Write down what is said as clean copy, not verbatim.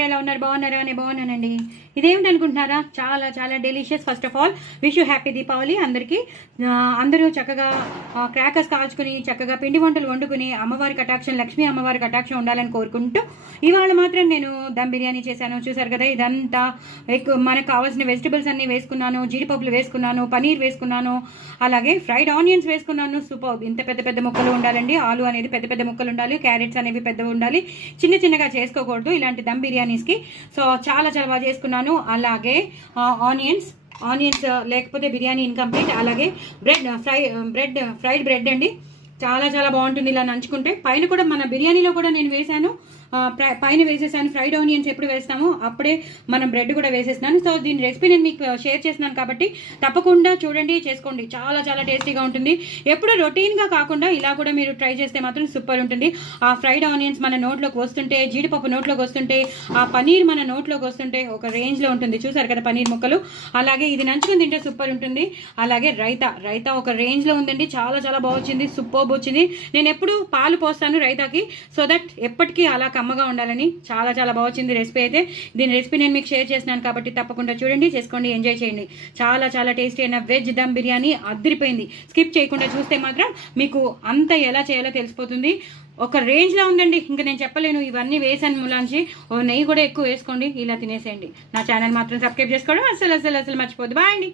అందరూ ఎలా ఉన్నారు? బాగున్నారా? నేను బాగున్నానండి. ఇదేమిటి అనుకుంటున్నారా? చాలా చాలా delicious. First of all wish you happy Deepavali అందరికీ. అందరూ చక్కగా క్రాకర్స్ కాల్చుకుని చక్కగా పిండి వంటలు వండుకుని అమ్మవారి కటాక్షం, లక్ష్మీ అమ్మవారి కటాక్షం ఉండాలని కోరుకుంటూ ఇవాళ మాత్రం నేను దమ్ బిర్యానీ చేశాను. చూసారు కదా, ఇదంతా ఎక్కువ మనకు కావాల్సిన వెజిటబుల్స్ అన్నీ వేసుకున్నాను, జీడిపప్పులు వేసుకున్నాను, పనీర్ వేసుకున్నాను, అలాగే ఫ్రైడ్ ఆనియన్స్ వేసుకున్నాను. సూపర్. ఇంత పెద్ద పెద్ద ముక్కలు ఉండాలండి. ఆలు అనేది పెద్ద పెద్ద ముక్కలు ఉండాలి, క్యారెట్స్ అనేవి పెద్దవి ఉండాలి, చిన్న చిన్నగా చేసుకోకూడదు ఇలాంటి దమ్ బిర్యానీస్కి. సో చాలా చాలా బాగా చేసుకున్నాను. అలాగే ఆనియన్స్ లేకపోతే బిర్యానీ ఇన్కంప్లీట్. అలాగే ఫ్రైడ్ బ్రెడ్ అండి, చాలా చాలా బాగుంటుంది ఇలా నంచుకుంటే. పైన కూడా మన బిర్యానీలో కూడా నేను వేసాను, పైన వేసేసాను. ఫ్రైడ్ ఆనియన్స్ ఎప్పుడు వేస్తామో అప్పుడే మనం బ్రెడ్ కూడా వేసేస్తున్నాను. సో దీని రెసిపీ నేను మీకు షేర్ చేస్తున్నాను కాబట్టి తప్పకుండా చూడండి, చేసుకోండి. చాలా చాలా టేస్టీగా ఉంటుంది. ఎప్పుడు రొటీన్గా కాకుండా ఇలా కూడా మీరు ట్రై చేస్తే మాత్రం సూపర్ ఉంటుంది. ఆ ఫ్రైడ్ ఆనియన్స్ మన నోట్లోకి వస్తుంటే, జీడిపప్పు నోట్లోకి వస్తుంటే, ఆ పనీర్ మన నోట్లోకి వస్తుంటే ఒక రేంజ్లో ఉంటుంది. చూసారు కదా పనీర్ ముక్కలు. అలాగే ఇది నంచుకొని తింటే సూపర్ ఉంటుంది. అలాగే రైతా ఒక రేంజ్లో ఉందండి. చాలా చాలా బాగుంది, సూపర్ వచ్చింది. నేను ఎప్పుడు పాలు పోస్తాను రైతాకి, సో దట్ ఎప్పటికీ అలా కమ్మగా ఉండాలని. చాలా చాలా బాగుంది రెసిపీ అయితే. దీని రెసిపీ నేను మీకు షేర్ చేస్తున్నాను కాబట్టి తప్పకుండా చూడండి, చేసుకోండి, ఎంజాయ్ చేయండి. చాలా చాలా టేస్టీ అయిన వెజ్ దమ్ బిర్యానీ అదిరిపోయింది. స్కిప్ చేయకుండా చూస్తే మాత్రం మీకు అంత ఎలా చేయాలో తెలిసిపోతుంది. ఒక రేంజ్లో ఉందండి, ఇంకా నేను చెప్పలేను. ఇవన్నీ వేసాను ములాంచి. నెయ్యి కూడా ఎక్కువ వేసుకోండి, ఇలా తినేసేయండి. నా ఛానల్ మాత్రం సబ్స్క్రైబ్ చేసుకోవడం అసలు మర్చిపోద్దు. బాయ్ అండి.